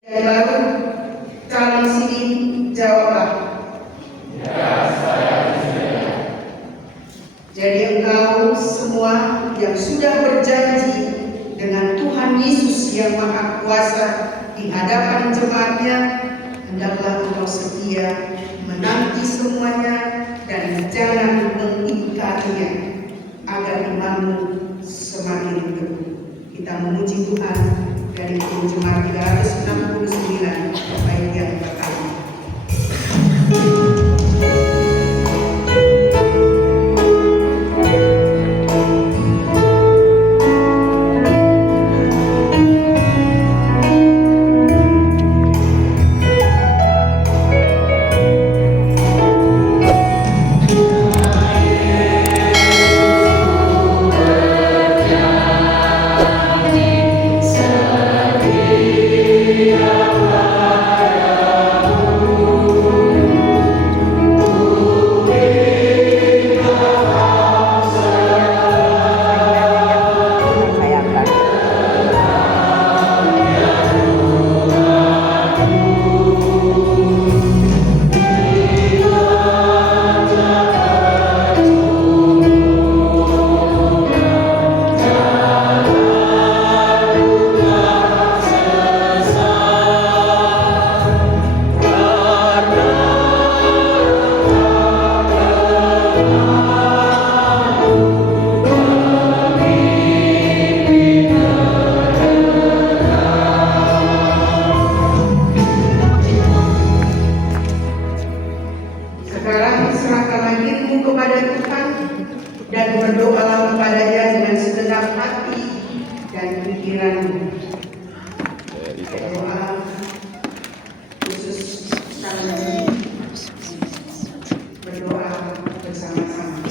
Yang baru, calon sini jawablah. Ya, saya bersedia. Jadi engkau semua yang sudah berjanji dengan Tuhan Yesus yang Maha Kuasa di hadapan jemaatnya, hendaklah engkau setia menanti semuanya dan jangan mengingkarinya agar imanmu semakin teguh. Kita memuji Tuhan dari jemaat 369 bait yang pertama. Sekarang serahkanlah dirimu kepada Tuhan dan berdoalah kepada-Nya dengan segenap hati dan pikiranmu. Doa khusus kami berdoa bersama-sama.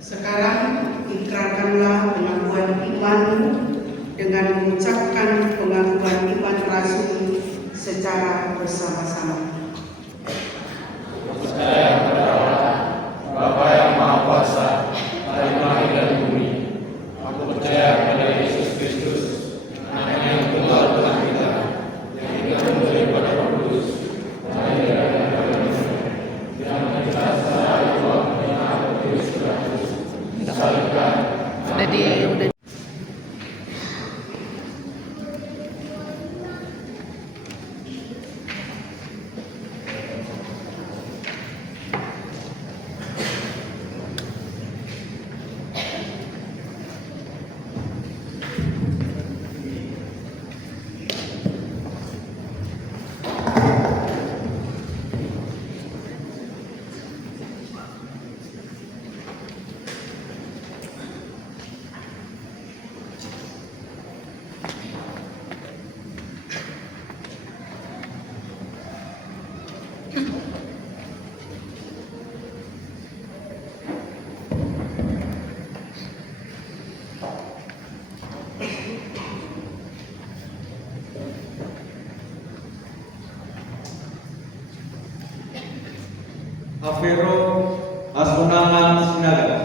Sekarang ikrarkanlah pengakuan iman dengan mengucapkan pengakuan iman rasmi secara bersama-sama. Percaya kepada Allah, Bapa yang Maha Kuasa, dari langit dan bumi. Aku percaya kepada Yesus Kristus, Anak yang tunggal Tuhan kita, yang dikandung daripada Roh Kudus, lahir dari manusia, yang menjelaskan secara Allah dengan Roh Kudus Kristus, disalibkan. Udah Avero Asunangan Sinaga.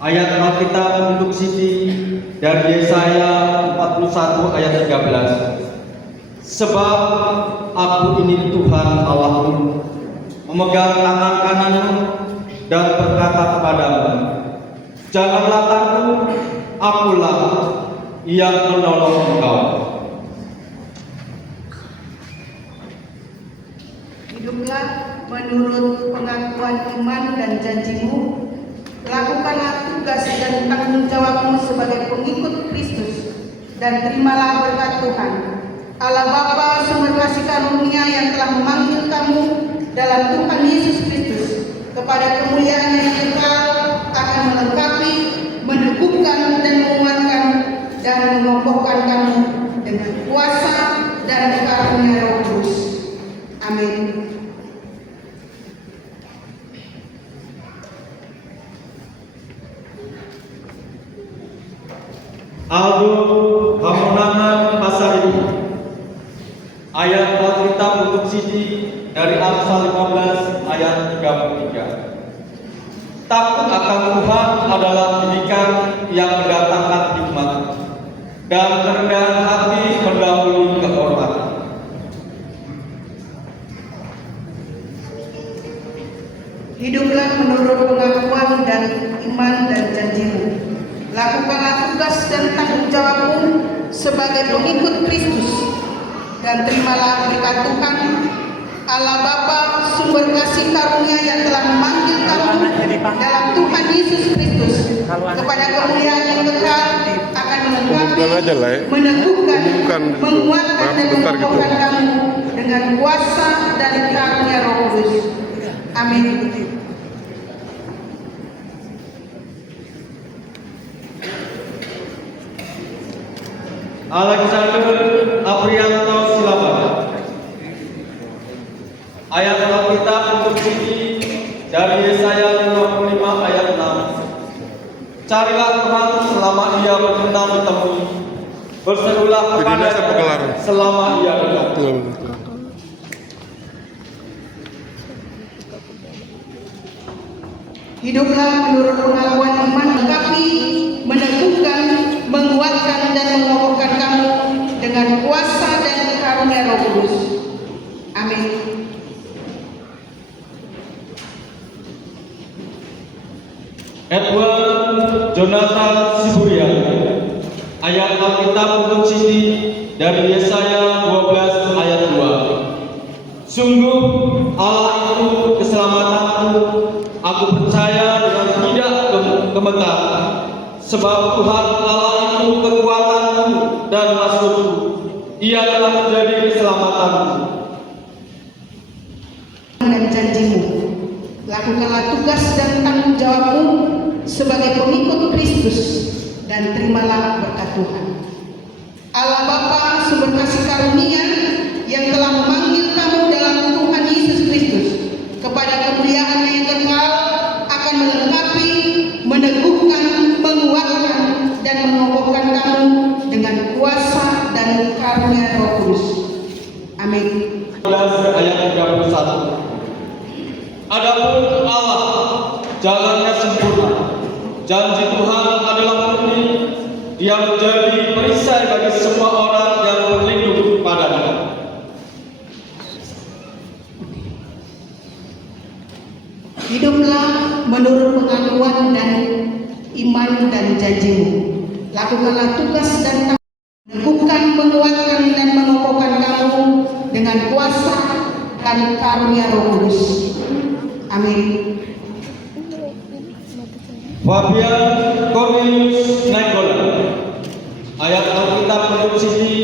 Ayat Alkitab untuk Siti dari Yesaya 41 ayat 13. Sebab aku ini Tuhan Allahmu, memegang tangan kananmu dan berkata kepadamu, janganlah takut, akulah yang menolong engkau. Hiduplah menurut pengakuan iman dan janjimu Lakukanlah tugas dan tanggung jawabmu sebagai pengikut Kristus dan terimalah berkat Tuhan Allah Bapa sumber kasih karunia yang telah memanggil kamu dalam Tuhan Yesus Kristus kepada kemuliaan yang kekal, akan melengkapi, meneguhkan dan menguatkan dan mengokohkan kamu dengan kuasa dan karunia Roh Kudus. Amin. Aldo Hamonangan Pasaribu. Ayat Alkitab untuk Sidi dari Amsal 15 ayat 33. Takut akan Tuhan adalah pendidikan yang mendatangkan hikmat, dan kerendahan hati mendahului kehormatan. Hiduplah menurut pengakuan dan iman dan janjimu. Lakukanlah tugas dan tanggung jawabmu sebagai pengikut Kristus dan terimalah berkat Tuhan Allah Bapa sumber kasih karunia yang telah memanggil kamu dalam Tuhan Yesus Kristus kepada kemuliaan yang kekal, akan melengkapi, meneguhkan, menguatkan dan mengokohkan kamu dengan kuasa dan karunia Roh Kudus. Amin. Alexander Aprianto Silaban. Ayat Alkitab untuk Sidi dari Yesaya 55 ayat 6. Carilah Tuhan selama ia berkenan ditemui, berserulah kepadanya selama ia dekat. Hiduplah menurut pengakuan iman, melengkapi, meneguhkan, menguatkan dan mengokohkan kamu dengan kuasa dan karunia Roh Kudus. Amin. Edward Jonathan Siburian. Ayat Alkitab untuk Sidi dari Yesaya 12 ayat 2. Sungguh Allah itu keselamatanku, aku percaya dengan tidak gemetar, sebab Tuhan Allah itu kekuatanku dan maksudku, Ia telah menjadi keselamatanku. Dan janjimu, lakukanlah tugas dan tanggung jawabmu sebagai pengikut Kristus dan terimalah berkat Tuhan Allah Bapa sumber kasih karunia yang telah memanggil kamu dalam Tuhan Yesus Kristus kepada kemuliaan yang kekal, akan melengkapi, meneguhkan, menguatkan dan mengokohkan kamu dengan kuasa dan karunia Roh Kudus. Amin. Ayat 31. Adapun Allah jalannya sempurna, janji Tuhan adalah murni, Dia menjadi perisai bagi semua orang yang berlindung padanya. Hiduplah menurut pengakuan dan iman dan janjimu. Lakukanlah tugas dan teguhkan, menguatkan dan mengokohkan kamu dengan kuasa dan karunia Roh Kudus. Amin. Fabian Cornelius Nainggolan. Ayat Alkitab untuk Sidi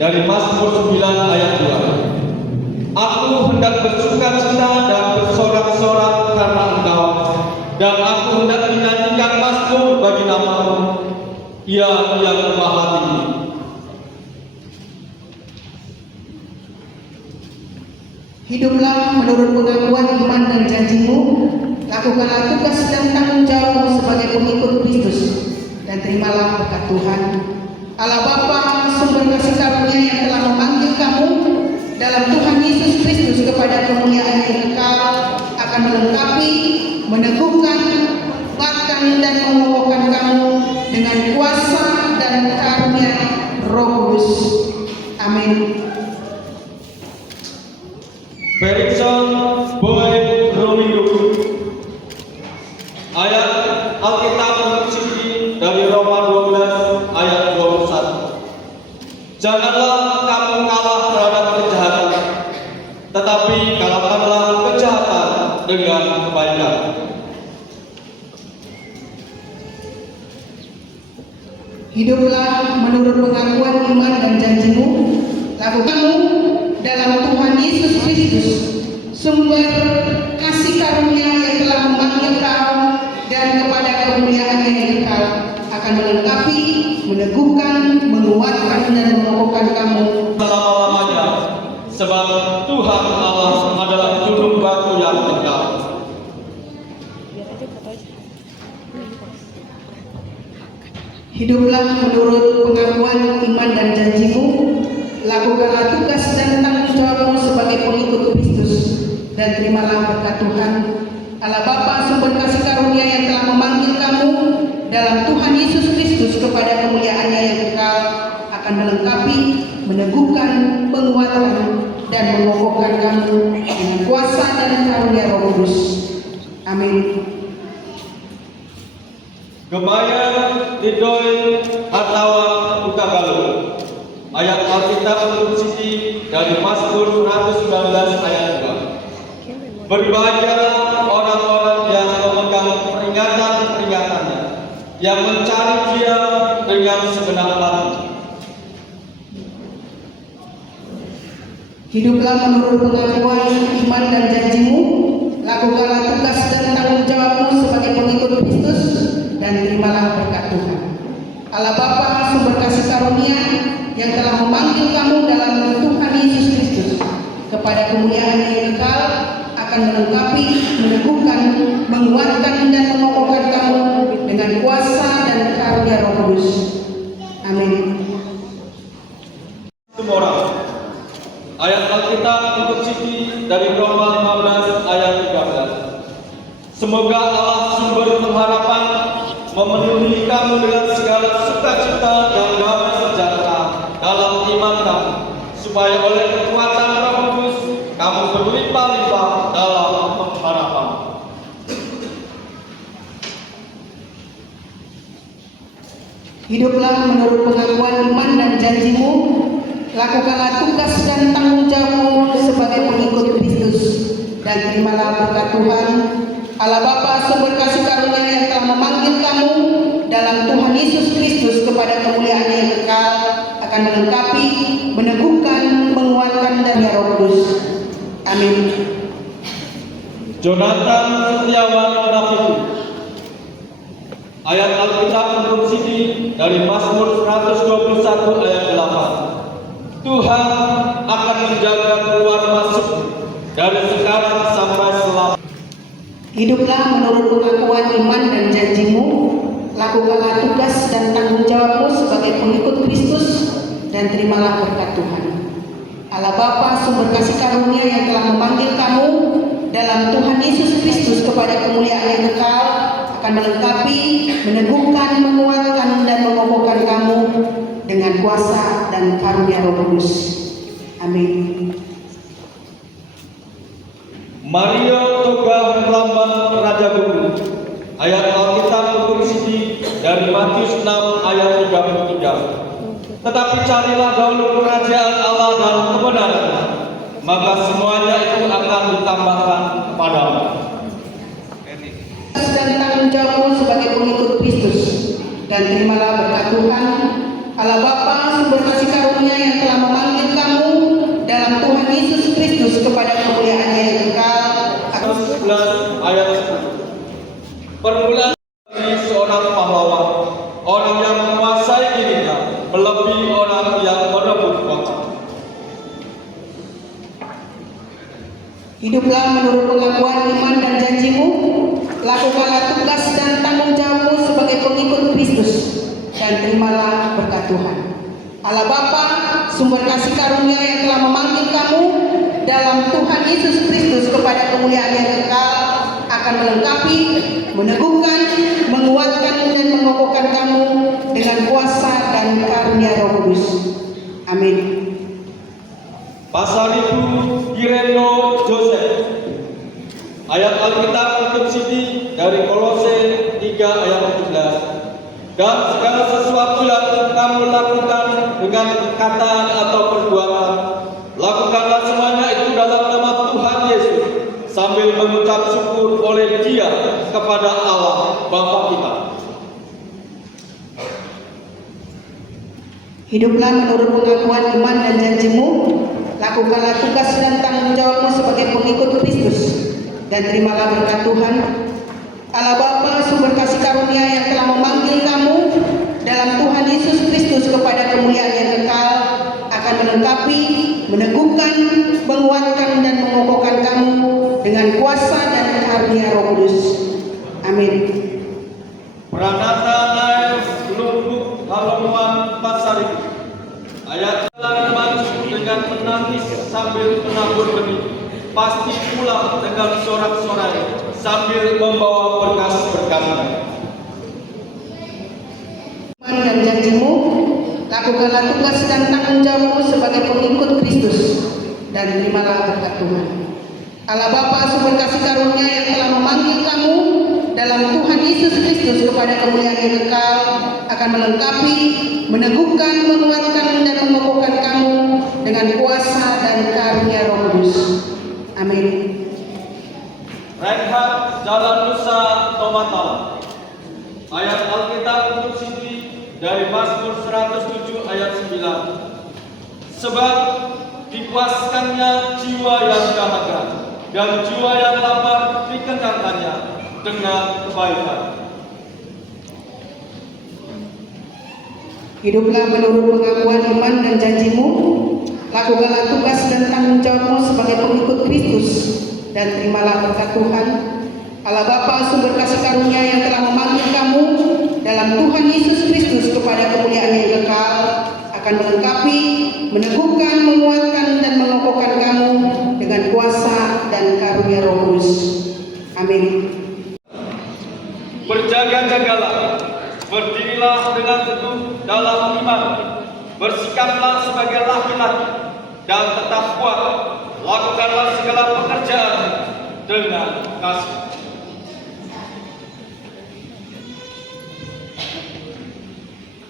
dari Mazmur 9 ayat 2. Aku hendak bersukacita dan bersorak-sorak karena Engkau, dan aku hendak menyanyikan mazmur bagi nama-Mu, Ia yang Maha Tinggi. Hiduplah menurut pengakuan iman dan janjimu. Lakukanlah tugas dan tanggung jawabmu sebagai pengikut Kristus dan terimalah berkat Tuhan Allah Bapa sumber kasih karunia yang telah memanggil kamu dalam Tuhan Yesus Kristus kepada kemuliaan yang kekal, akan melengkapi, meneguhkan, menguatkan dan mengokohkan kamu dengan kuasa dan karunia Roh Kudus. Amin. Ferikson Boy Romeo. Ayat Alkitab untuk Sidi dari Roma 12 ayat 21. Janganlah kamu kalah terhadap kejahatan, tetapi kalahkanlah kejahatan dengan kebaikan. Hiduplah menurut pengakuan iman dan janjimu. Lakukanmu dalam Tuhan Yesus Kristus, sumber kasih karunia yang telah memanggil kau, dan kepada kemuliaan yang kekal akan melengkapi, meneguhkan, menguatkan, dan mengokohkan kamu selama-lamanya, sebab Tuhan Allah adalah gunung batu yang tegak. Hiduplah menurut pengakuan iman dan janjimu. Lakukanlah tugas dan tanggung jawabmu sebagai pengikut Kristus, dan terimalah berkat Tuhan Allah Bapa sumber kasih karunia yang telah memanggil kamu dalam Tuhan Yesus Kristus kepada kemuliaan-Nya yang kekal akan melengkapi, meneguhkan, menguatkan, dan mengokohkan kamu dengan kuasa dan karunia Roh Kudus. Amin. Gemaya Lidoi Atawa Utagalu. Ayat Alkitab menurut Siti dari Mazmur 119 ayat 2. Berbahagialah orang-orang yang memegang peringatan-peringatannya, yang mencari Dia dengan segenap hati. Hiduplah menurut pengakuan iman dan janjimu. Lakukanlah tugas dan tanggung jawabmu sebagai pengikut Kristus, dan terimalah berkat Tuhan Allah Bapa sumber kasih karunia yang telah memanggil kamu dalam Tuhan Yesus Kristus kepada kemuliaan yang kekal akan melengkapi, meneguhkan, menguatkan, dan mengokohkan kamu dengan kuasa dan karunia Roh Kudus. Amin. Semua orang. Ayat Alkitab untuk Siti dari Roma 15 ayat 13. Semoga Allah sumber pengharapan memenuhi kamu dengan segala sukacita dan damai sejahtera dalam iman kamu, supaya oleh kekuatan Roh Kudus kamu berlimpah-limpah dalam pengharapan. Hiduplah menurut pengakuan iman dan janjimu. Lakukanlah tugas dan tanggung jawabmu sebagai pengikut Kristus, dan terimalah berkat Tuhan Allah Bapa sumber kasih karunia yang telah memanggil kamu dalam Tuhan Yesus Kristus kepada kemuliaan yang kekal akan melengkapi, meneguhkan, menguatkan, dan Roh Kudus. Amin. Jonathan Setiawan Rafiq. Ayat Alkitab menurut Siti dari Mazmur 121 ayat 8. Tuhan akan menjaga keluar masuk dari sekarang sampai selamanya. Hiduplah menurut pengakuan iman dan janjimu. Lakukanlah tugas dan tanggung jawabmu sebagai pengikut Kristus, dan terimalah berkat Tuhan Allah Bapa sumber kasih karunia yang telah memanggil kamu dalam Tuhan Yesus Kristus kepada kemuliaan yang kekal akan melengkapi, meneguhkan, menguatkan, dan mengokohkan kamu dengan kuasa dan karunia Roh Kudus. Amin. Mario Toga Herlambang Raja Buku. Ayat Alkitab untuk Siti dari Matius 6 ayat 33. Tetapi carilah dahulu kerajaan Allah dan kebenarannya, maka semuanya itu akan ditambahkan kepadamu. Dan tanggung jawabmu sebagai pengikut Kristus, dan terimalah berkat Tuhan Allah Bapa sumber kasih karunia yang telah memanggil kamu dalam Tuhan Yesus Kristus kepada kemuliaan yang kekal. 11 ayat 10. Permulaan dari seorang pahlawan, orang yang menguasai dirinya melebihi orang yang merebut kota. Hiduplah menurut pengakuan iman dan janjimu. Lakukanlah tugas dan tanggung jawabmu sebagai pengikut Kristus, dan terimalah berkat Tuhan Allah Bapa sumber kasih karunia yang telah memanggil kamu dalam Tuhan Yesus Kristus kepada kemuliaan yang kekal akan melengkapi, meneguhkan, menguatkan, dan mengokohkan kamu dengan kuasa dan karunia Roh Kudus. Amin. Pasaribu Gireno Joseph. Ayat Alkitab untuk Siti dari Kolose 3 ayat 17. Dan segala sesuatu yang kamu lakukan dengan perkataan atau perbuatan, lakukanlah semuanya itu dalam nama Tuhan Yesus, sambil mengucap syukur oleh Dia kepada Allah Bapa kita. Hiduplah menurut pengakuan iman dan janjimu. Lakukanlah tugas dan tanggung jawabmu sebagai pengikut Kristus, dan terimalah berkat Tuhan Allah Bapa sumber kasih karunia yang telah memanggil kamu dalam Tuhan Yesus Kristus kepada kemuliaan yang kekal, akan melengkapi, meneguhkan, menguatkan dan mengokohkan kamu dengan kuasa dan karunia Roh Kudus. Amin. Pranata Nail Lubuk halaman 4 ayat jalan maju dengan menangis sambil menabur benih, pasti pulang dengan sorak-sorai sambil membawa berkas-berkasnya. Iman dan janjimu, lakukanlah tugas dan tanggung jawabmu sebagai pengikut Kristus, dan terimalah berkat Tuhan Allah Bapa sumber kasih karunia yang telah memanggil kamu dalam Tuhan Yesus Kristus kepada kemuliaan yang kekal, akan melengkapi, meneguhkan, menguatkan dan mengokohkan kamu dengan kuasa dan karunia Roh Kudus. Amin. Reinhard Jalan Nusa Tomatal. Ayat Alkitab untuk Siti dari Mazmur 107 ayat 9. Sebab dipuaskannya jiwa yang dahaga, dan jiwa yang lapar dikenyangkannya dengan kebaikan. Hiduplah menurut pengakuan iman dan janjimu. Lakukanlah tugas dan tanggung jawabmu sebagai pengikut Kristus, dan terimalah berkat Tuhan Allah Bapa sumber kasih karunia yang telah memanggil kamu dalam Tuhan Yesus Kristus kepada kemuliaan yang kekal, akan melengkapi, meneguhkan, menguatkan dan mengokohkan kamu dengan kuasa dan karunia Roh Kudus. Amin. Berjaga-jagalah, berdirilah dengan teguh dalam iman, bersikaplah sebagai laki-laki dan tetap kuat, lakukanlah segala pekerjaan dengan kasih.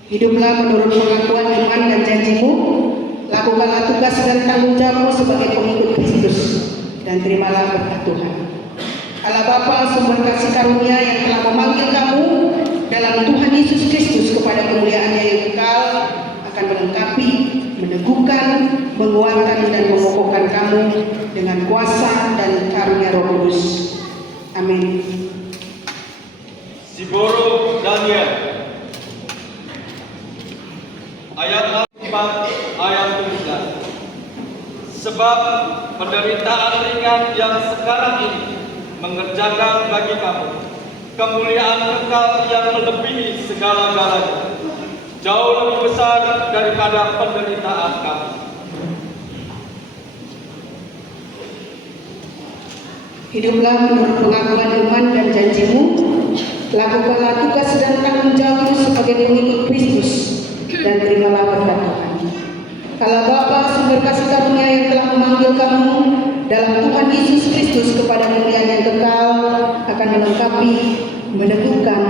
Hiduplah menurut pengakuan iman dan janjimu. Lakukanlah tugas dan tanggung jawabmu sebagai pengikut Kristus, dan terimalah berkat Tuhan Allah Bapa sumber kasih karunia yang telah memanggil kamu dalam Tuhan Yesus Kristus kepada kemuliaan yang kekal, akan melengkapi, meneguhkan, menguatkan dan mengokohkan kamu dengan kuasa dan karunia Roh Kudus. Amin. Siboro Daniel. Ayat 4 ayat 9. Sebab penderitaan ringan yang sekarang ini mengerjakan bagi kamu kemuliaan kekal yang melebihi segala-galanya, jauh lebih besar daripada penderitaan kamu. Hiduplah menurut pengakuan iman dan janjimu. Lakukanlah tugas dan tanggung jawabmu sebagai pengikut Kristus, dan terimalah berkat Tuhan Allah Bapa sumber kasih karunia yang telah memanggil kamu dalam Tuhan Yesus Kristus kepada kemuliaan yang kekal, akan melengkapi, meneguhkan,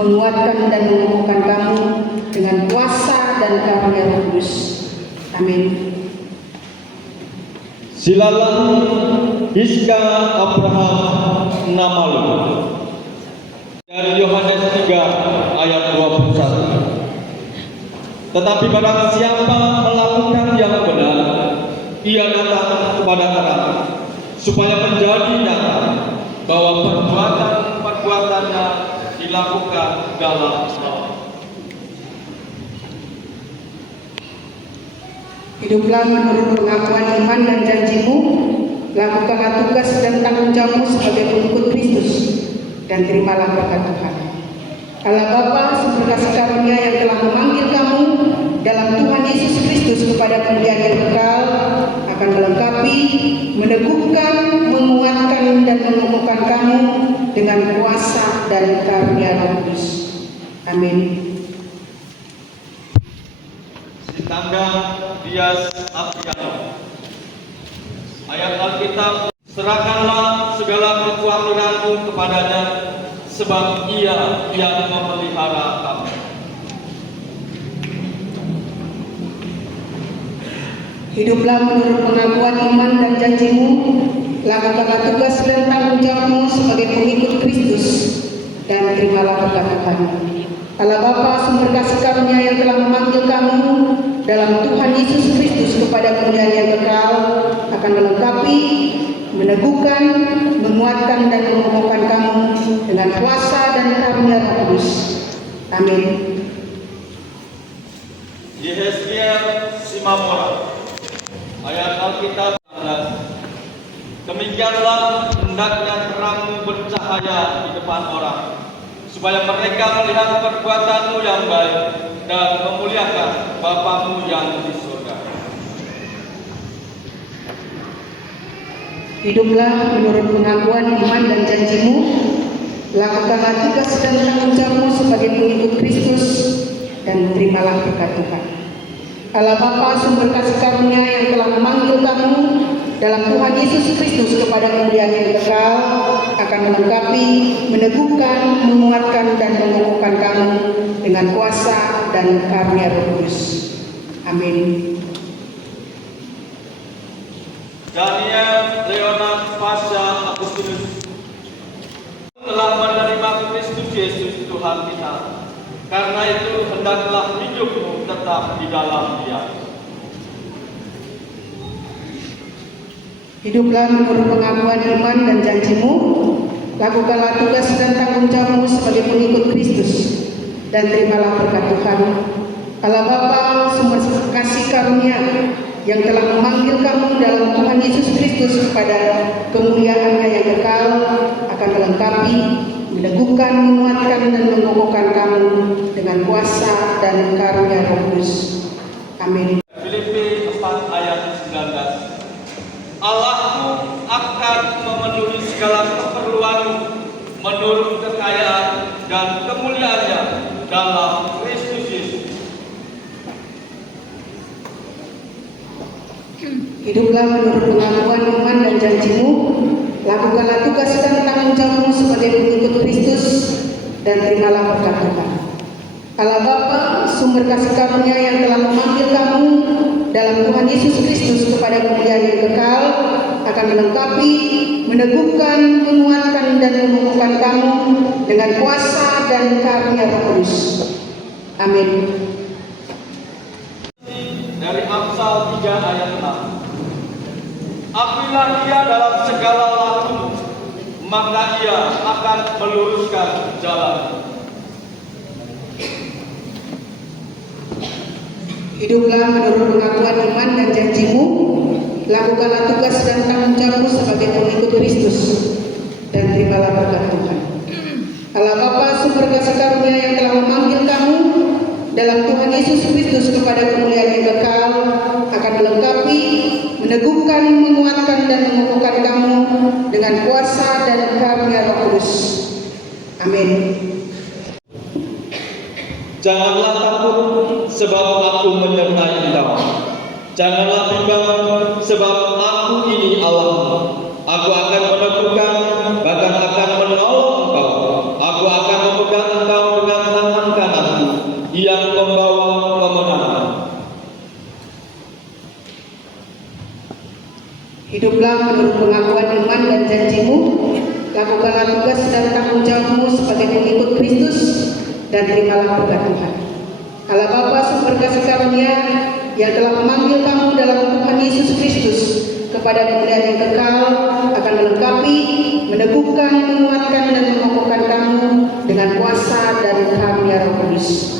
menguatkan dan mengokohkan kamu dengan kuasa dan karunia Roh Kudus. Amin. Silalah Iska Abraham Namalu dari Yohanes 3 ayat 21. Tetapi barang siapa melakukan yang benar, ia datang kepada terang, supaya menjadi nyata bahwa perbuatan-perbuatannya dilakukan dalam roh. Hiduplah menurut pengakuan iman dan janjimu. Lakukanlah tugas dan tanggung jawabmu sebagai pengikut Kristus, dan terimalah berkat Tuhan Allah Bapa sumber kasih karunia yang telah memanggil kamu dalam Tuhan Yesus Kristus kepada kemuliaan yang kekal, akan melengkapi, meneguhkan, menguatkan dan mengokohkan kamu dengan kuasa dan karunia Roh Kudus. Amin. Tangga Dias Apriano. Ayat Alkitab, serahkanlah segala kekhawatiranmu kepadanya, sebab ia yang memelihara kamu. Hiduplah menurut pengakuan iman dan janjimu. Lakukanlah tugas dan tanggung jawabmu sebagai pengikut Kristus, dan terimalah berkat Tuhan Allah Bapa sumber kasih karunia yang telah memanggil kamu dalam Tuhan Yesus Kristus kepada kemuliaan yang kekal akan melengkapi, meneguhkan, menguatkan dan mengokohkan kamu dengan kuasa dan karunia Roh Kudus. Amin. Yehezkiel Simamora, ayat Alkitab 16. Demikianlah hendaknya terangmu bercahaya di depan orang, supaya mereka melihat perbuatanmu yang baik dan memuliakan Bapamu yang di surga. Hiduplah menurut pengakuan iman dan janjimu, lakukanlah tugas dan tanggung jawabmu sebagai pengikut Kristus, dan terimalah berkat Tuhan. Allah Bapa sumber kasih karunia yang telah memanggil kamu dalam Tuhan Yesus Kristus kepada kemuliaan yang kekal akan melengkapi, meneguhkan, menguatkan dan mengokohkan kamu dengan kuasa dan karunia Roh Kudus. Amin. Daniel Leonard Pasha Agustinus telah menerima Kristus Yesus Tuhan kita. Karena itu hendaklah hidupmu tetap di dalam Dia. Hiduplah menurut pengakuan iman dan janjimu, lakukanlah tugas dan tanggung jawabmu sebagai pengikut Kristus, dan terimalah berkat Tuhan. Allah Bapa sumber kasih karunia yang telah memanggil kamu dalam Tuhan Yesus Kristus kepada kemuliaan-Nya yang kekal akan melengkapi, meneguhkan, menguatkan dan mengokohkan kamu dengan kuasa dan karunia Roh Kudus. Amin. Filipi 4 ayat 19. Allahmu akan memenuhi segala keperluanmu menurut kekayaan dan kemuliaan-Nya dalam Kristus Yesus. Hiduplah menurut pengakuan iman dan janjimu, lakukanlah tugas dan tanggung jawabmu sebagai pengikut Kristus, dan terimalah berkat Tuhan. Allah Bapa sumber kasih karunia yang telah memanggil kamu dalam Tuhan Yesus Kristus kepada kemuliaan yang kekal akan melengkapi, meneguhkan, menguatkan dan mengokohkan kamu dengan kuasa dan karunia Roh Kudus. Amin. Dari Amsal 3 ayat 6. Apabila ia dalam segala lakumu, maka ia akan meluruskan jalan. Hiduplah menurut pengakuan iman dan janjimu, lakukanlah tugas dan tanggung jawabmu sebagai pengikut Kristus, dan terimalah berkat Tuhan. Allah Bapa sumber kasih karunia yang telah memanggil kamu dalam Tuhan Yesus Kristus kepada kemuliaan yang kekal akan melengkapi, meneguhkan, menguatkan dan mengokohkan kamu dengan kuasa dan karunia Roh Kudus. Amin. Janganlah takut, sebab aku menyertai engkau. Janganlah bimbang, sebab aku ini Allahmu. Aku akan meneguhkan, bahkan akan menolong engkau. Aku akan memegang engkau dengan tangan kananku yang membawa kemenangan. Hiduplah menurut pengakuan iman dan janjimu, lakukanlah tugas dan tanggung jawabmu sebagai pengikut Kristus, dan terimalah berkat Tuhan. Allah Bapa sumber kasih karunia yang telah memanggil kamu dalam Tuhan Yesus Kristus kepada kemuliaan yang kekal akan melengkapi, meneguhkan, menguatkan dan mengokohkan kamu dengan kuasa dan karunia Roh Kudus.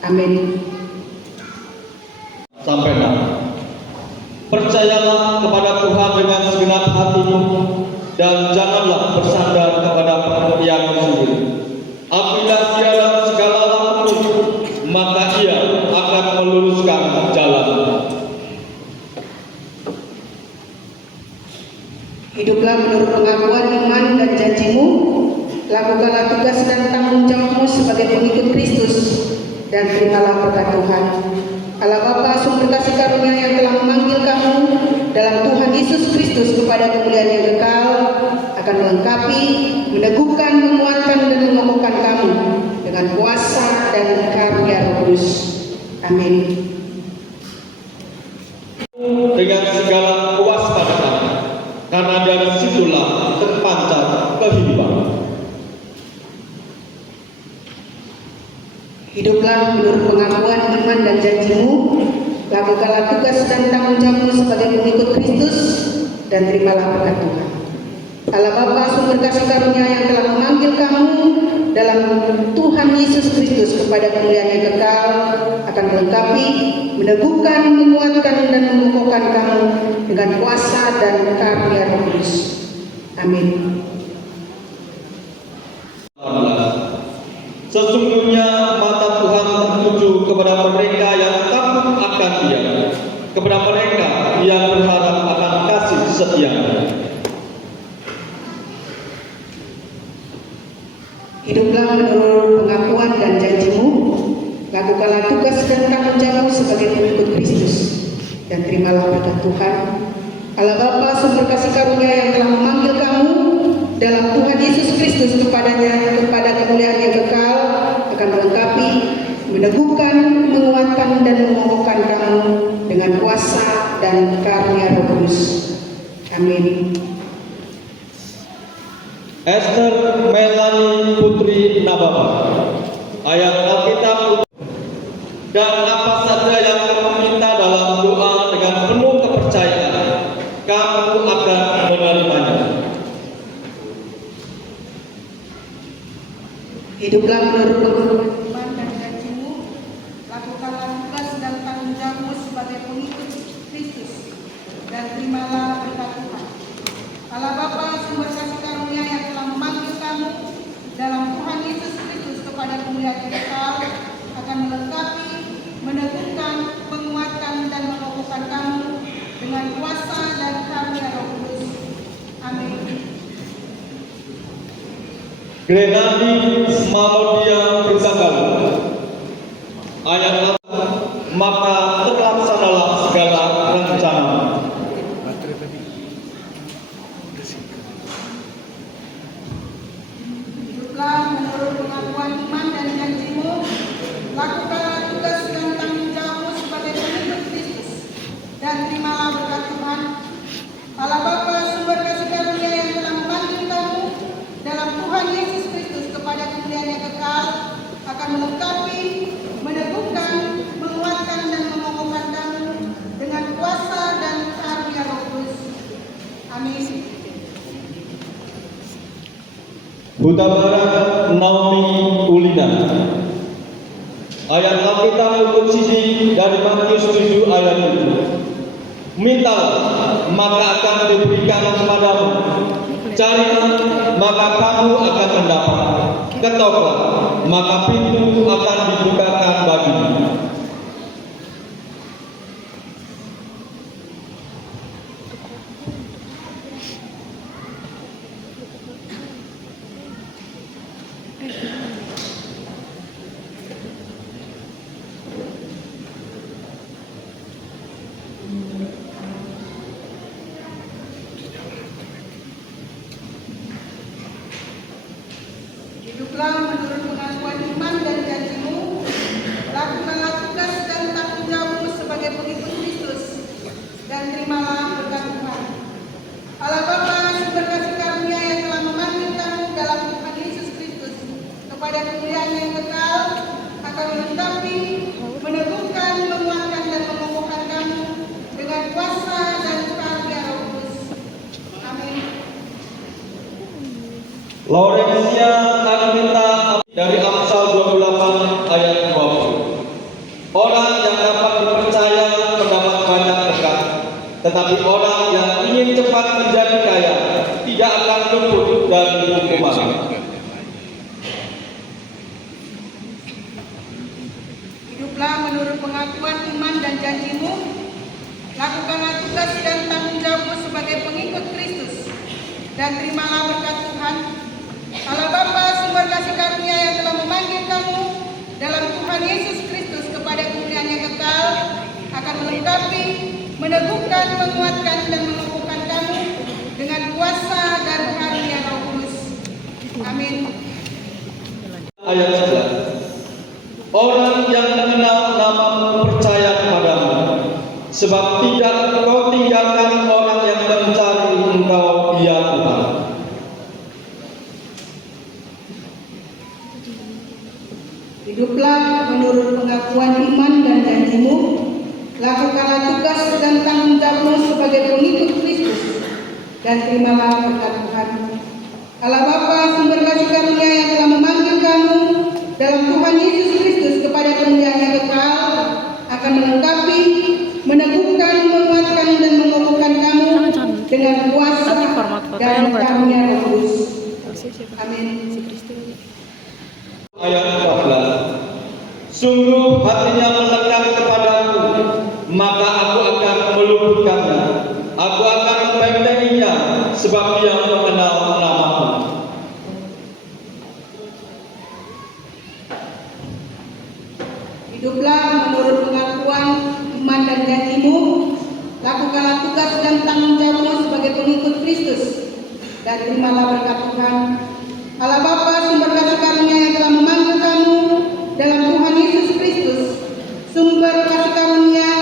Amin. Sampai 6. Percayalah kepada Tuhan dengan segenap hatimu dan janganlah bersandar kepada pengertianmu sendiri. Apabila ia dalam segala lakumu, maka ia akan meluruskan jalan. Hiduplah menurut pengakuan iman dan janjimu, lakukanlah tugas dan tanggung jawabmu sebagai pengikut Kristus, dan terimalah berkat Tuhan. Allah Bapa sumber kasih karunia yang telah memanggil kamu dalam Tuhan Yesus Kristus kepada kemuliaan yang kekal akan melengkapi, meneguhkan, menguatkan dan mengokohkan kamu dengan kuasa dan karunia Roh Kudus. Amin. Dengan segala kewaspadaan, karena dari situlah terpancar kehidupan. Hiduplah menurut pengakuan iman dan janjimu, lakukanlah tugas dan tanggung jawabmu sebagai pengikut Kristus, dan terimalah berkat Tuhan. Allah Bapa sumber kasih karunia yang telah memanggil kamu dalam Tuhan Yesus Kristus kepada kemuliaan yang kekal akan melengkapi, meneguhkan, menguatkan, dan mengokohkan kamu dengan kuasa dan karunia Roh Kudus. Amin. Sesungguhnya mata Tuhan tertuju kepada mereka yang takut akan Dia, kepada mereka yang berharap akan kasih setia-Nya. Hiduplah menurut pengakuan dan janjimu, lakukanlah tugas dan tanggung jawabmu sebagai pengikut Kristus, dan terimalah berkat Tuhan. Allah Bapa sumber kasih karunia yang telah memanggil kamu dalam Tuhan Yesus Kristus kepada kemuliaan yang kekal akan melengkapi, meneguhkan, menguatkan, dan mengokohkan kamu dengan kuasa dan karunia Roh Kudus. Amin. Esther Melani Putri Nababa, ayat Alkitab. Dan apa saja yang kamu minta dalam doa dengan penuh kepercayaan, kamu akan menerimanya. Hiduplah menurut pengakuan iman dan janjimu, lakukanlah tugas dan tanggung jawabmu sebagai pengikut Kristus, dan terimalah berkat Tuhan. Allah Bapa sumber kasih karunia yang telah memanggil kamu dalam Tuhan Yesus Kristus kepada kemuliaan yang kekal akan melengkapi, meneguhkan, menguatkan, dan mengokohkan kamu dengan kuasa dan karunia Roh Kudus. Amin. Grenadi Mamodia Prisagalu, ayat maka terlaksanalah segala rencana. Hiduplah menurut pengakuan iman dan janjimu, lakukanlah tugas dan tanggung jawabmu sebagai pengikut Kristus, dan terimalah berkat Tuhan. Allah Bapa sumber kasih karunia yang telah memanggil kamu dalam Tuhan Yesus Kristus kepada kemuliaan yang kekal akan melengkapi, meneguhkan, menguatkan, dan mengokohkan kamu dengan kuasa dan karunia Roh Kudus. Amin. Huta Barat Naomi Ulina, ayat Alkitab untuk sisi dari Matius 7 ayat 7. Mintalah, maka akan diberikan kepadamu. Carilah, maka kamu akan mendapat. Ketoklah, maka pintu akan dibukakan bagimu. Hiduplah menurut pengakuan iman dan janjimu, lakukanlah tugas dan tanggung jawabmu sebagai pengikut Kristus, dan terimalah berkat Tuhan. Allah Bapa sumber kasih karunia yang telah memanggil kamu dalam Tuhan Yesus Kristus kepada kemuliaan yang kekal akan melengkapi, meneguhkan, menguatkan, dan mengokohkan kamu dengan kuasa dan karunia Roh Kudus. Amin. Laurencia Anita dari Amsal 28 ayat 20. Orang yang dapat dipercaya mendapat banyak berkat, tetapi orang yang ingin cepat menjadi kaya tidak akan luput dari hukuman. Hiduplah menurut pengakuan iman dan janjimu, lakukanlah tugas dan tanggung jawabmu sebagai pengikut Kristus, dan terimalah berkat Tuhan. Allah Bapa sumber kasih karunia yang telah memanggil kamu dalam Tuhan Yesus Kristus kepada kemuliaan yang kekal akan melengkapi, meneguhkan, menguatkan, dan mengukuhkan kamu dengan kuasa dan karunia Roh Kudus. Amin. Ayat 11. Orang yang mengenal namamu percaya kepadamu, sebab tidak kau tinggalkan orang yang mencari engkau, ya Tuhan. Hiduplah menurut pengakuan iman dan janjimu. Lakukanlah tugas dan tanggung jawabmu sebagai pengikut Kristus, dan terimalah berkat Tuhan. Allah Bapa sumber kasih karunia yang telah memanggil kamu dalam Tuhan Yesus Kristus kepada kemuliaan yang kekal, akan melengkapi, meneguhkan, menguatkan, dan mengokohkan kamu dengan kuasa dan karunia Roh Kudus. Amin. Ayat 14. Sungguh hatinya melekat kepadaku, maka aku akan meluputkannya. Aku akan membentenginya, sebab dia mengenal namaku. Hiduplah menurut pengakuan iman dan janjimu. Lakukanlah tugas dan tanggung jawabmu sebagai pengikut Kristus, dan terimalah berkat Tuhan. Allah Bapa sumber kasih karunia yang telah memanggil kamu dalam Tuhan Yesus Kristus, sumber kasih karunia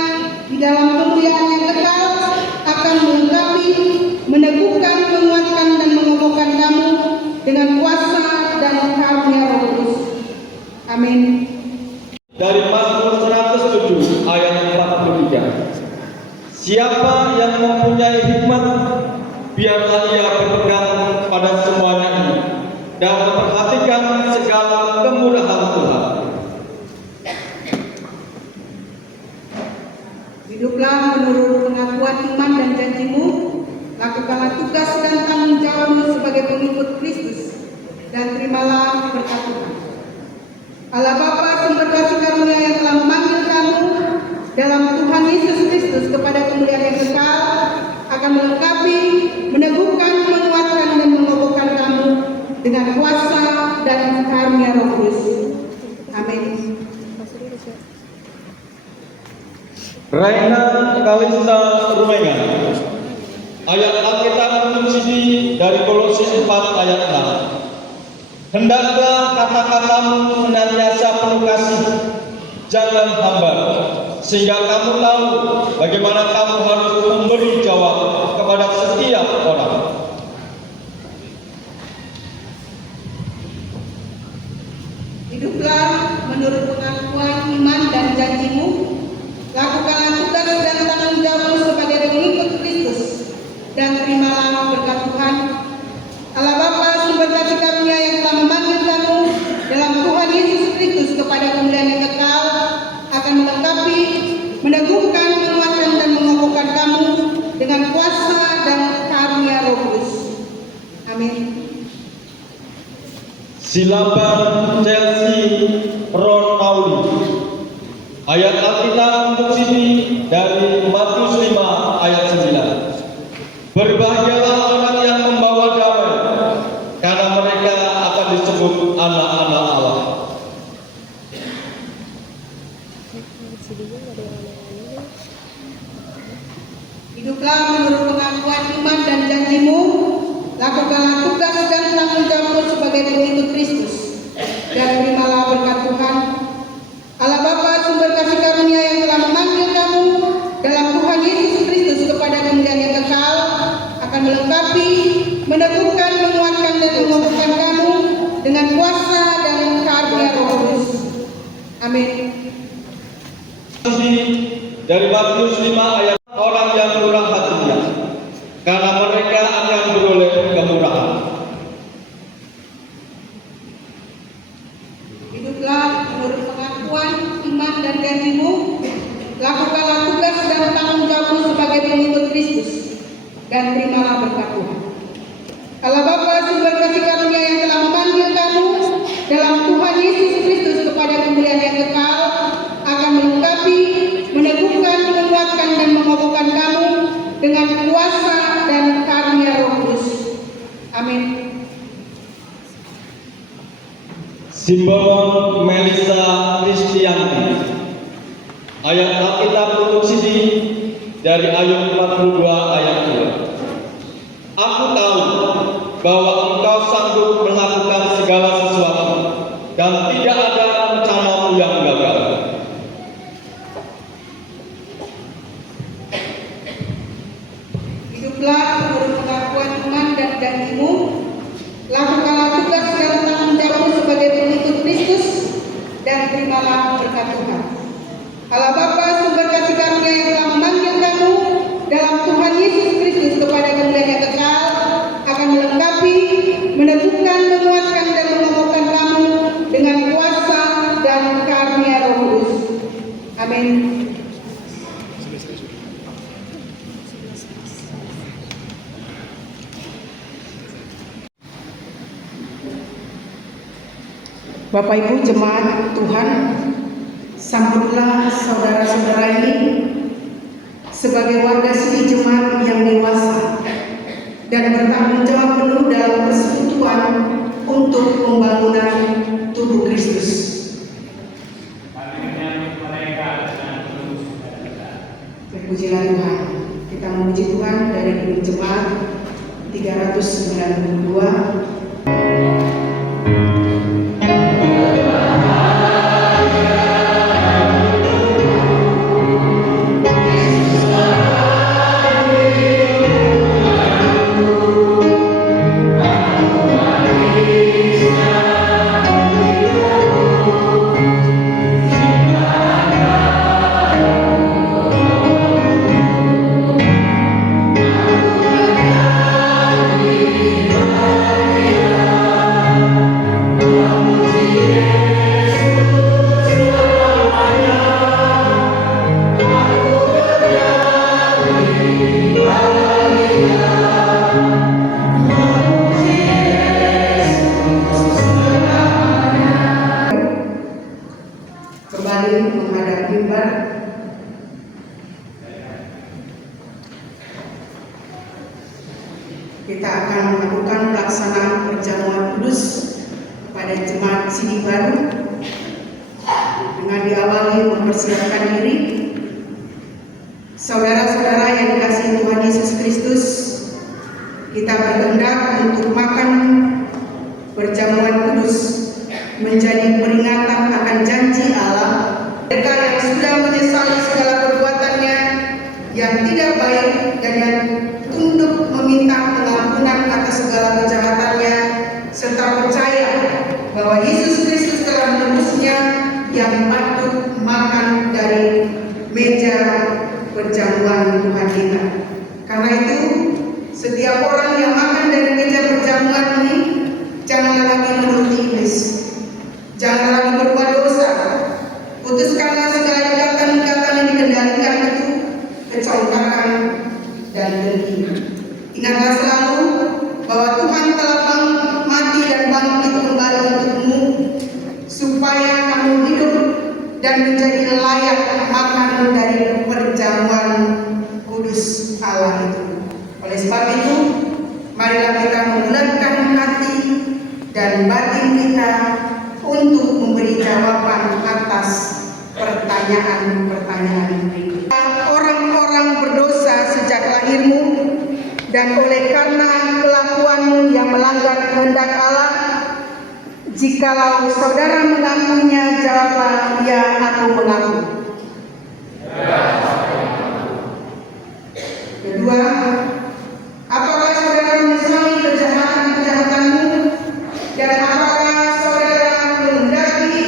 di dalam kemuliaan yang kekal, akan melengkapi, meneguhkan, menguatkan, dan mengokohkan kamu dengan kuasa dan karunia Roh Kudus. Amin. Dari Mazmur 107 ayat 43. Siapa yang mempunyai hikmat, biarlah ia berpegang pada semuanya ini dan memperhatikan segala kemurahan Tuhan. Hiduplah menurut pengakuan iman dan janjimu. Lakukanlah tugas dan tanggung jawabmu sebagai pengikut Kristus, dan terimalah berkat Tuhan. Allah Bapa sumber kasih karunia yang telah memanggil kamu dalam Tuhan Yesus Kristus kepada kemuliaan yang kekal, akan melengkapi, meneguhkan, menguatkan, dan mengokohkan kamu dengan kuasa dan karunia Roh Kudus. Amin. Raina Kalista Rumengan. Ayat Alkitab untuk sini dari Kolose 4 ayat 6. Hendaklah kata-katamu senantiasa penuh kasih, jangan hambar, sehingga kamu tahu bagaimana kamu harus memberi jawab kepada setiap orang. Hiduplah menurut pengakuan iman dan janjimu. Lakukanlah tugas dan tanggung jawabmu sebagai pengikut Kristus, dan terimalah berkat Tuhan. Allah Bapa sumber kasih karunia yang telah memanggil kamu dalam Tuhan Yesus Kristus kepada kemuliaan yang kekal, akan melengkapi, meneguhkan, menguatkan, dan mengokohkan kamu dengan kuasa dan karunia Roh Kudus. Amin. Silaban Chelsea Ronauli. Ayat Alkitab untuk sini dari Matius 5 ayat 9. Berbahagialah orang yang membawa damai, karena mereka akan disebut anak-anak Allah. Hiduplah menurut pengakuan iman dan janjimu. Lakukanlah tugas dan tanggung jawabmu sebagai pengikut Kristus, dan terimalah berkat Tuhan. Allah Bapa sumber kasih karunia yang telah memanggil kamu dalam Tuhan Yesus Kristus kepada kemuliaan yang kekal, akan melengkapi, meneguhkan, menguatkan, dan mengokohkan kamu dengan kuasa dan karunia Roh Kudus. Amin. Dari Matius 5 ayat, orang yang murah hatinya, karena mereka akan beroleh kemurahan. Hiduplah menurut pengakuan iman dan janjimu. Lakukanlah tugas dan tanggung jawabmu sebagai pengikut Kristus, dan terimalah berkat Tuhan. Allah Bapa sumber kasih karunia yang telah memanggil kamu dalam Tuhan Yesus Kristus kepada kemuliaan yang kekal, akan melengkapi, meneguhkan, menguatkan, dan mengokohkan kamu dengan kuasa dan karunia Roh Kudus. Amin. Simbolon Melisa Kristianti. Ayat Alkitab untuk sini dari Ayub 42 ayat 2. Aku tahu bahwa engkau sanggup melakukan segala sesuatu, dan tidak ada rencanamu yang gagal. Hiduplah menurut pengakuan iman dan janjimu. Lakukanlah tugas dan tanggung jawabmu sebagai pengikut Kristus, dan dan terimalah berkat Tuhan. Allah Bapa sumber kasih karunia yang telah memanggil kamu dalam Tuhan Yesus Kristus kepada kemuliaan yang kekal akan melengkapi, menentukan, menguatkan dan mengokohkan kamu dengan kuasa dan karunia Roh Kudus. Amin. Bapak Ibu jemaat Tuhan, sambutlah saudara-saudara ini sebagai warga sini jemaat yang dewasa dan bertanggung jawab penuh dalam persekutuan untuk pembangunan tubuh Kristus. Terpujilah Tuhan. Kita memuji Tuhan dari Gedung Jemaat 392. Kembali menghadap mimbar. Kita akan melakukan pelaksanaan perjamuan kudus pada jemaat sini baru dengan diawali mempersiapkan diri. Saudara-saudara yang dikasihi Tuhan Yesus Kristus, kita berkehendak untuk makan perjamuan kudus menjadi peringatan akan janji Allah. Mereka yang sudah menyesali segala perbuatannya yang tidak baik dan yang tunduk meminta pengampunan atas segala kejahatannya, serta percaya bahwa Yesus Kristus telah menebusnya, yang patut makan dari meja perjamuan Tuhan kita. Karena itu, setiap orang yang makan dari meja perjamuan ini janganlah lagi menuruti iblis. Jangan lagi berbuat dosa. Putuskanlah segala ikatan-ikatan yang dikendalikan itu, kecongkakan dan dengki. Ingatlah selalu bahwa Tuhan telah mati dan bangkit kembali untukmu, supaya kamu hidup dan menjadi layak makan dari perjamuan kudus Allah itu. Oleh sebab itu, marilah kita membulatkan hati dan batin kita untuk memberi jawaban atas pertanyaan-pertanyaan berikut. Orang-orang berdosa sejak lahirmu, dan oleh karena kelakuanmu yang melanggar kehendak Allah, jikalau saudara mengakuinya, jawablah, ya aku mengaku. Kedua, apakah saudara menyesali kejahatan-kejahatanmu, dan apakah saudara menghendaki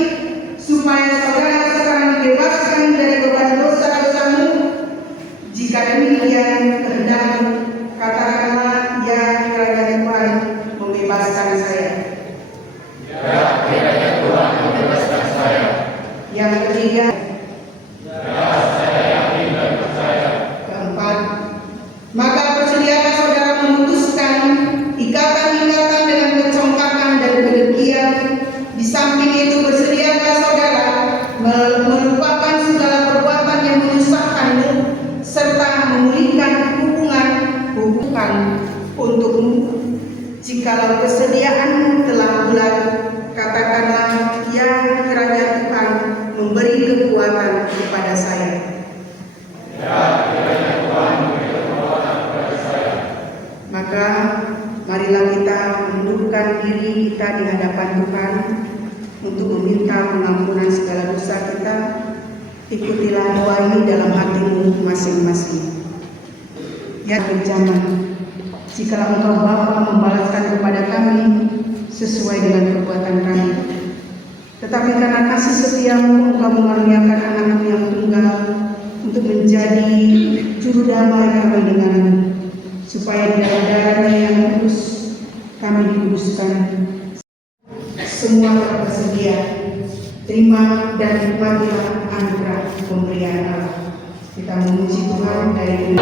supaya saudara sekarang dibebaskan dari beban dosa-dosamu? Jika demikian kehendakmu, katakanlah, ya kiranya Tuhan membebaskan saya. Ya, kiranya Tuhan membebaskan saya. Yang ketiga, Ya, saya yakin dan percaya. keempat, maka bersediakah saudara memutuskan ikatan-ikatan dengan kecongkakan dan kedengkian. Di samping itu, bersediakah saudara melupakan segala perbuatan yang menyusahkanmu, serta memulihkan hubungan untukmu. Jikalau kesediaanmu telah bulat, katakanlah, ya kiranya Tuhan memberi kekuatan kepada saya. Ya, kiranya Tuhan memberi kekuatan kepada saya. Maka marilah kita menundukkan diri kita di hadapan Tuhan untuk meminta pengampunan segala dosa kita. Ikutilah doa ini dalam hatimu masing-masing. Ya berjaman, jikalau Engkau Bapa membalaskan kepada kami sesuai dengan perbuatan kami, Tetapi karena kasih setiamu, Engkau mengaruniakan anakmu yang tunggal untuk menjadi juru damai kami denganmu, supaya di dalam darahnya yang kudus kami dikuduskan. Semua telah tersedia. Terima dan nikmatilah anugerah pemberian Allah. Kita memuji Tuhan dari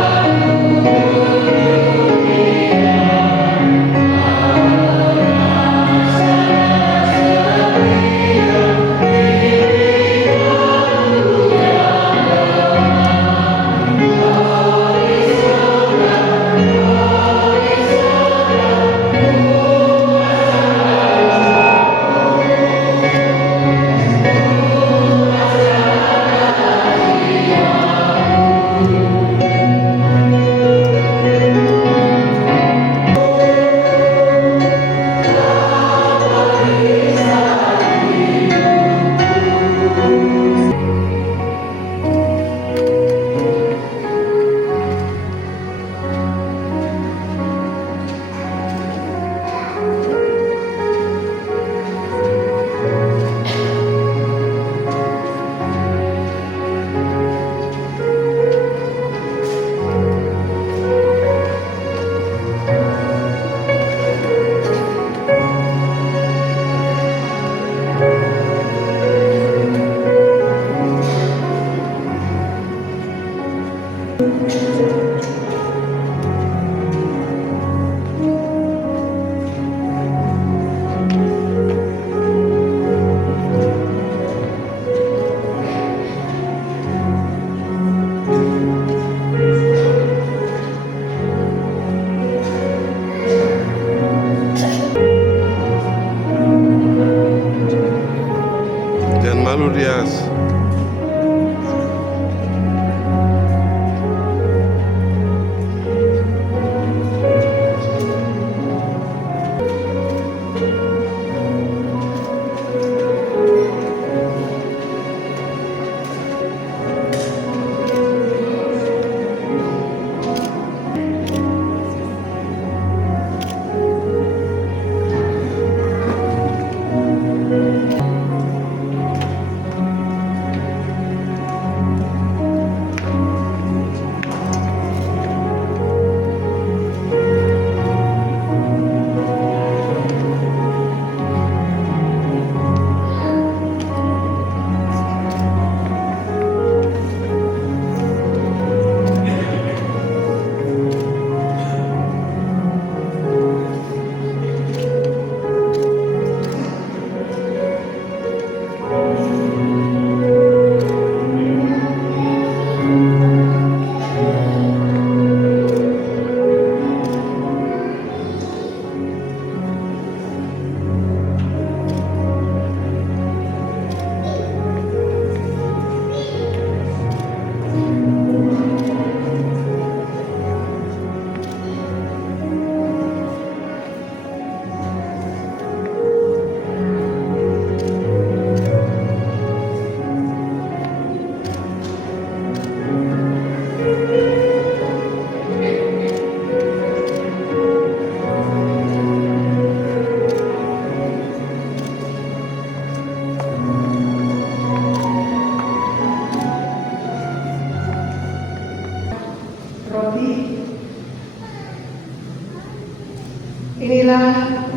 Jangan malu, Dias. roti. Inilah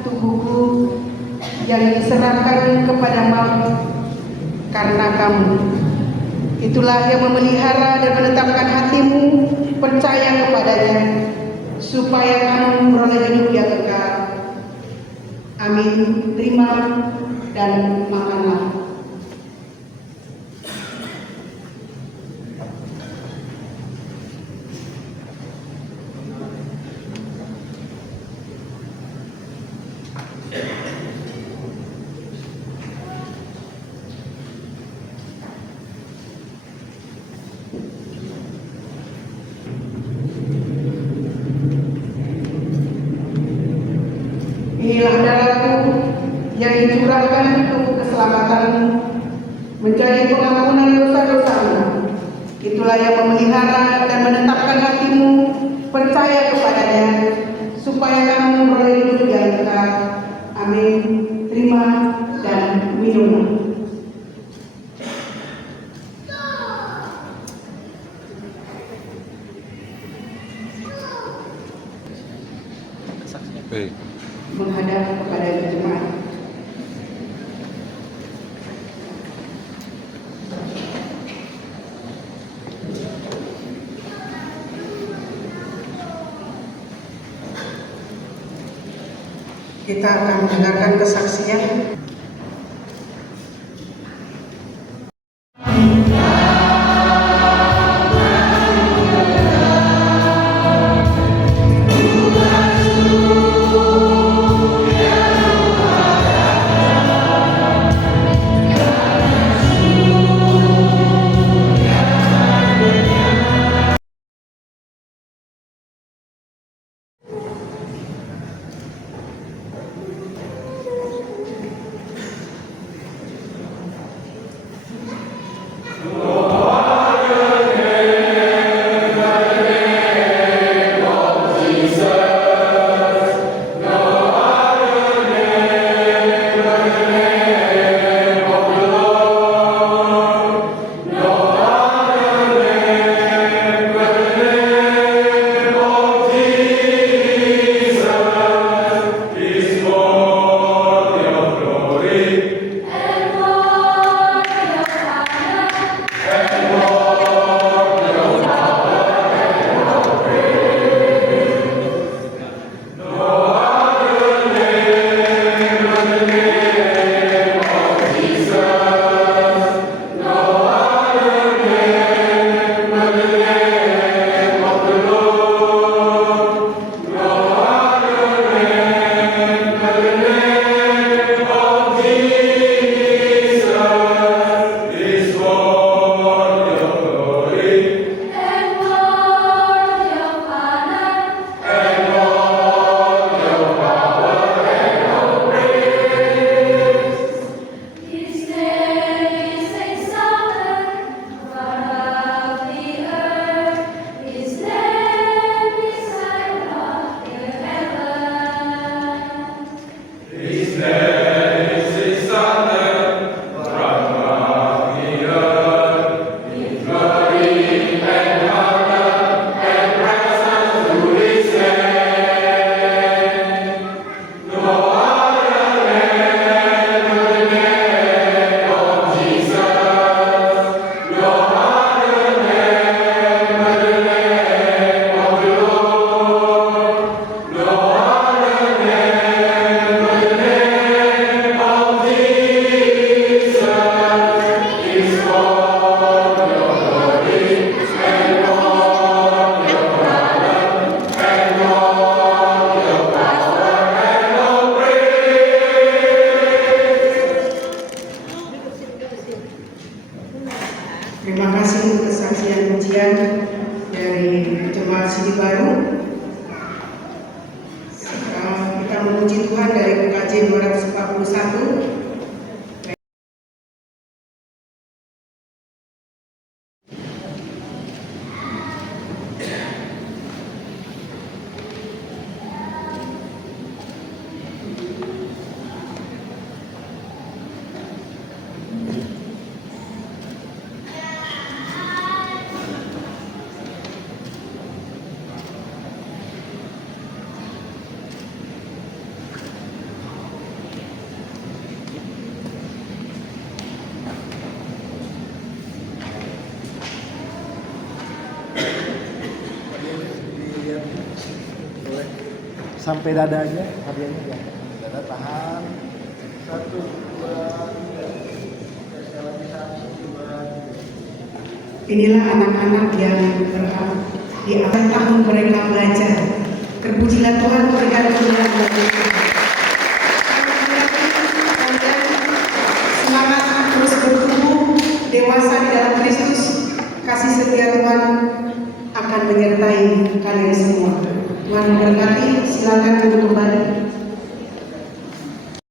tubuhku yang diserahkan kepada maut karena kamu. Itulah yang memelihara dan menetapkan hatimu percaya kepadanya, supaya kamu memperoleh hidup yang kekal. Amin. Terima dan makanlah. Inilah darahku yang dicurahkan untuk keselamatanmu, menjadi pengampunan dosa-dosamu. Itulah yang memelihara dan menetapkan hatimu percaya kepadanya, supaya kamu memperoleh hidup yang kekal. Amin. Terima dan minumlah. Kita akan mendengarkan kesaksian. Terima kasih untuk kesaksian pujian dari Jemaat Sidi Baru. Sekarang kita memuji Tuhan dari UKJ 241. Sampai dada aja, hadiahnya ya. Dada tahan. 1, 2, 3. Sekali lagi 1, 2, 3. Inilah anak-anak yang berharap di akhir tahun mereka belajar. Terpujilah Tuhan berikan kemuliaan bagi kita. Semangat terus bertumbuh dewasa di dalam Kristus. Kasih setia Tuhan akan menyertai kalian semua. Tuhan memberkati. Silakan untuk kembali.